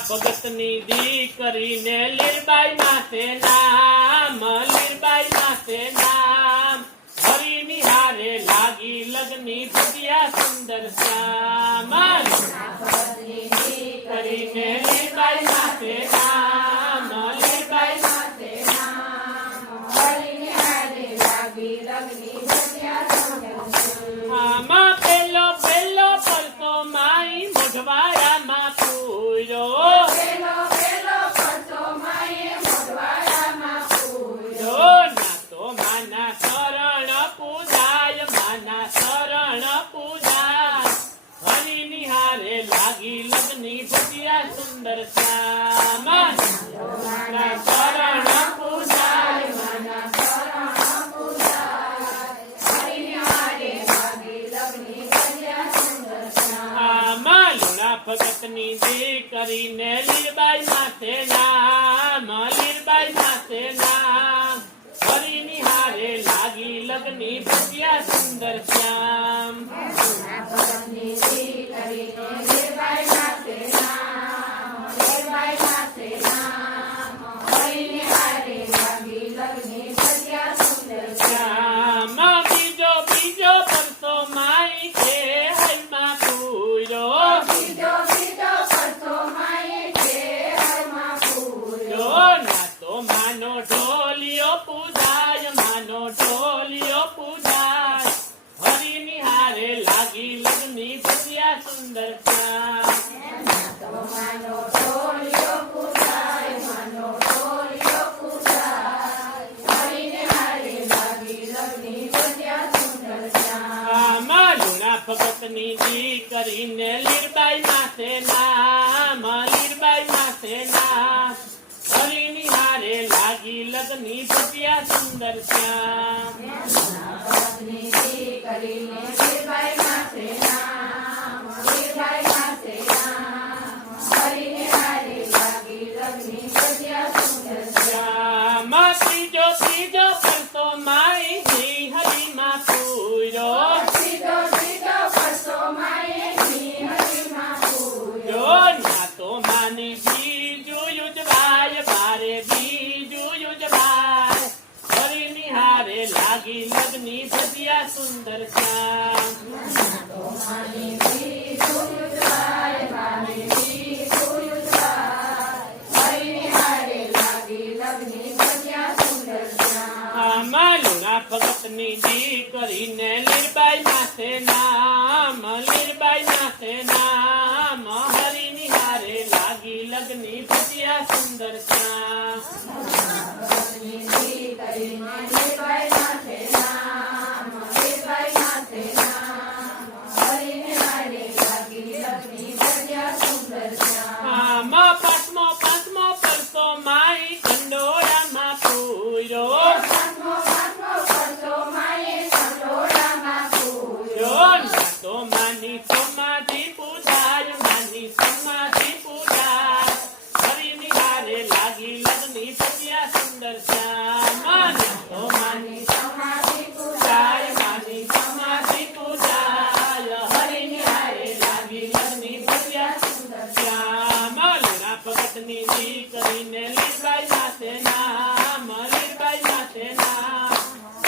ભગતની દીકરીને લીરબાઈ માથે નામ, લીરબાઈ માથે નામ. હરિની હારે લાગી લગની ભજ્યા સુંદર શ્યામ. ભગતની કરીને લીરબાઈ માથે નામ, લીરબાઈ માથે નામ, હરિની હારે લાગી લગની ભજ્યા સુંદર શ્યામ. આમાં પેલો પેલો પરસો માઈ મોઢવાડામાં પૂર્યો. પેલો પેલો પરસો માએ મોઢવાડામાં પૂર્યો. ના તો માના શરણ પૂજાય, માના શરણ પૂજાય. હરિની હારે લાગી લગની ભજ્યા સુંદર શ્યામ. માના શરણ પૂજાય, માના શરણ પૂજાય. હરિની હારે લાગી લગની ભજ્યા સુંદર શ્યામ. આમાં લુણા ભગતની દીકરીને લીરબાઈ માથે નામ, લીરબાઈ માથે નામ. હરિની હારે લાગી લગની ભજ્યા સુંદર શ્યામ. ભગતની દીકરીને લીરબાઈ માથે નામ, લીરબાઈ માથે નામ. હરિની હારે લાગી લગની ભજ્યા સુંદર શ્યામ. શ્યામ બીજો બીજો પરસો માઈ કે હૈમાં પૂર્યો. બીજો બીજો પરસો માએ છે હરમાં પૂર્યો. ના તો માનો ઢોલિયો પૂજાય, માનો ઢોલિયો પૂજાય. હરિની હારે લાગી લગની ભજ્યા સુંદર શ્યામ. તો માનો ઢોલિયો પૂજાય, માનો ઢોલિયો પૂજાય. હરિને હારે લાગી લગની ભજ્યા સુંદર શ્યામ. આમાં લુણા ભગતની દીકરીને લીરબાઈ માથે નામ, લીરબાઈ માથે નામ. હરિની હારે લાગી લગની ભજ્યા સુંદર શ્યામ. ભગતની દીકરીને લીરબાઈ માથે નામ, લીરબાઈ માથે નામ. હરિને હારે લાગી લગની ભજ્યા સુંદર શ્યામ. શ્યામ ત્રીજો ત્રીજો પરસો માઈ શ્રી હરિમાં પૂર્યો. સીધો સીધો પરસો માએ હરિમાં પૂર્યો. ના તો માની બીજું યુજવાય, બારે બીજું યુજવાય. હરિની હારે લાગી લગની ભજ્યા સુંદર શ્યામ. તો માની બીજું યુજવાય, માની બીજું યુજવાય. હરિને હારે લાગી લગની ભજ્યા સુંદર શ્યામ. આમાં લુણા ભગતની દીકરીને લીરબાઈ માથે નામ, લીરબાઈ માથે નામ. હરિની હારે લાગી લગની ભજ્યા સુંદર શ્યામ. ભગતની દીકરીને લીરબાઈ માથે નામ, લીરબાઈ માથે નામ. હરિને હારે લાગી લગની ભજ્યા સુંદર શ્યામ. આમાં પાંચમો પાંચમો પરસો માઈ કંડોળામાં પૂર્યો. પાંચમો પાંચમો પરસો માએ કંડોળામાં પૂર્યો. ના તો માની સમાધિ પૂજાય, માની સમાધિ પૂજાય. હરિની હારે લાગી લગની ભજ્યા સુંદર શ્યામ. ના તો માની સમાધિ પૂજાય, પૂજાય, માની સમાધિ પૂજાય. હરિની હારે લાગી લગની ભજ્યા સુંદર શ્યામ. લુણા ભગતની દીકરીને લીરબાઈ માથે નામ, લીરબાઈ માથે નામ.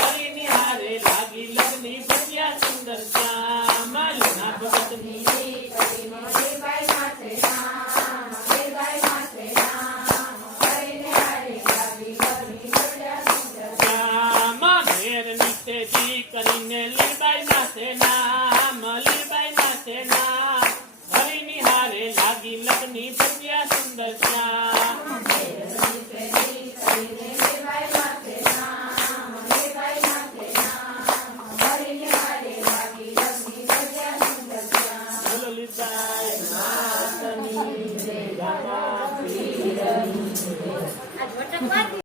હરિની હારે લાગી લગની ભજ્યા સુંદર શ્યામ. લુણા ભગતની દીકરીને લીરબાઈ માથે નામ, લીરબાઈ માથે નામ. હરિને હારે લાગી લગની ભજ્યા સુંદર શ્યામ. શ્યામ ઘેર નીચે દીકરીને લીરબાઈ માથે નામ, લીરબાઈ માથે નામ. હરિની હારે લાગી લગની ભજ્યા સુંદર શ્યામ. દીકરીને લીરબાઈ માથે નામ, લીરબાઈ માથે નામ. હરિને હારે લાગી લગની ભજ્યા સુંદર શ્યામ. બોલો લીરબાઈ માતની જય. આ